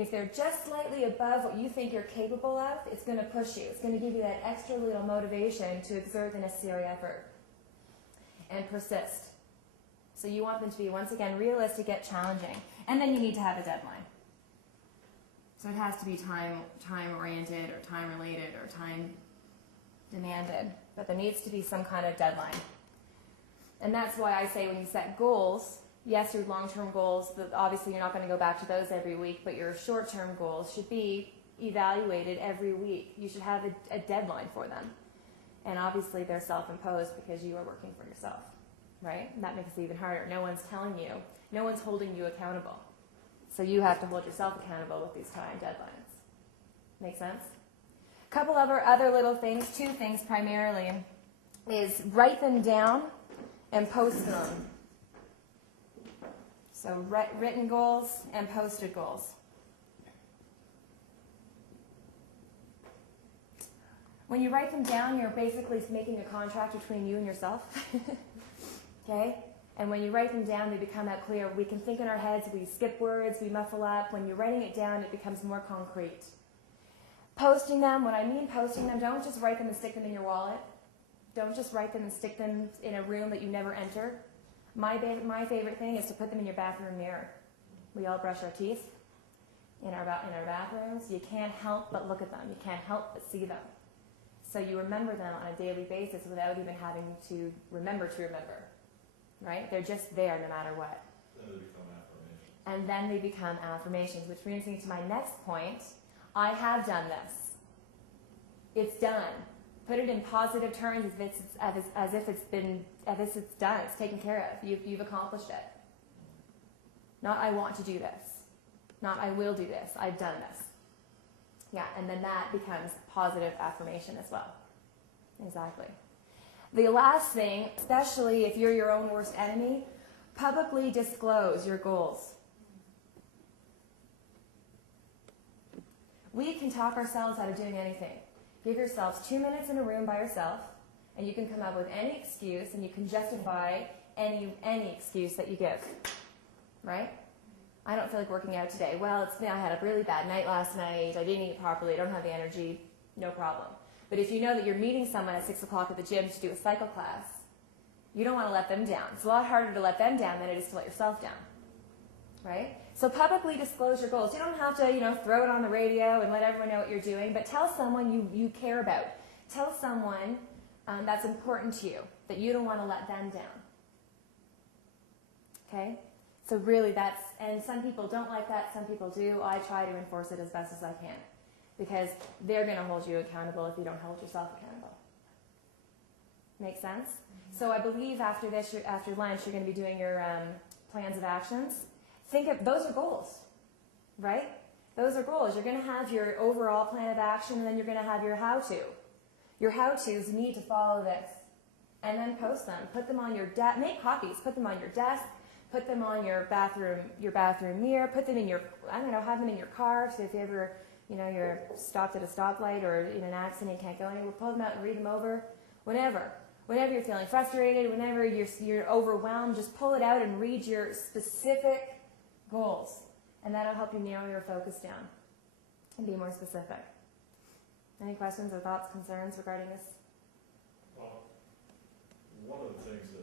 If they're just slightly above what you think you're capable of, it's going to push you. It's going to give you that extra little motivation to exert the necessary effort and persist. So you want them to be, once again, realistic yet challenging. And then you need to have a deadline. So it has to be time-oriented or time-related or time-demanded. But there needs to be some kind of deadline. And that's why I say when you set goals, yes, your long-term goals, obviously you're not going to go back to those every week, but your short-term goals should be evaluated every week. You should have a deadline for them. And obviously they're self-imposed because you are working for yourself, right? And that makes it even harder. No one's telling you. No one's holding you accountable. So you have to hold yourself accountable with these time deadlines. Make sense? A couple of other little things, two things primarily, is write them down and post them. So written goals and posted goals. When you write them down, you're basically making a contract between you and yourself. Okay? And when you write them down, they become out clear. We can think in our heads, we skip words, we muffle up. When you're writing it down, it becomes more concrete. Posting them, when I mean posting them, don't just write them and stick them in your wallet. Don't just write them and stick them in a room that you never enter. My favorite thing is to put them in your bathroom mirror. We all brush our teeth in our bathrooms. You can't help but look at them. You can't help but see them. So you remember them on a daily basis without even having to remember. Right? They're just there no matter what. Then they become affirmations. And then they become affirmations, which brings me to my next point. I have done this. It's done. Put it in positive terms as if it's done. It's taken care of. You've accomplished it. Not I want to do this. Not I will do this. I've done this. Yeah, and then that becomes positive affirmation as well. Exactly. The last thing, especially if you're your own worst enemy, publicly disclose your goals. We can talk ourselves out of doing anything. Give yourselves 2 minutes in a room by yourself, and you can come up with any excuse, and you can justify any excuse that you give. Right? I don't feel like working out today. Well, I had a really bad night last night. I didn't eat properly. I don't have the energy. No problem. But if you know that you're meeting someone at 6 o'clock at the gym to do a cycle class, you don't want to let them down. It's a lot harder to let them down than it is to let yourself down. Right? So publicly disclose your goals. You don't have to, throw it on the radio and let everyone know what you're doing, but tell someone you care about. Tell someone that's important to you, that you don't want to let them down. Okay? So really and some people don't like that, some people do. I try to enforce it as best as I can, because they're going to hold you accountable if you don't hold yourself accountable. Make sense? So I believe after lunch, you're going to be doing your plans of actions. Those are goals, right? Those are goals. You're going to have your overall plan of action, and then you're going to have your how-to. Your how-tos need to follow this, and then post them. Put them on your desk. Make copies. Put them on your desk. Put them on your bathroom mirror. Put them in have them in your car. So if you ever, you're stopped at a stoplight or in an accident, you can't go anywhere, pull them out and read them over. Whenever you're feeling frustrated, whenever you're overwhelmed, just pull it out and read your specific goals. And that'll help you narrow your focus down and be more specific. Any questions or thoughts, concerns regarding this? Well, one of the things that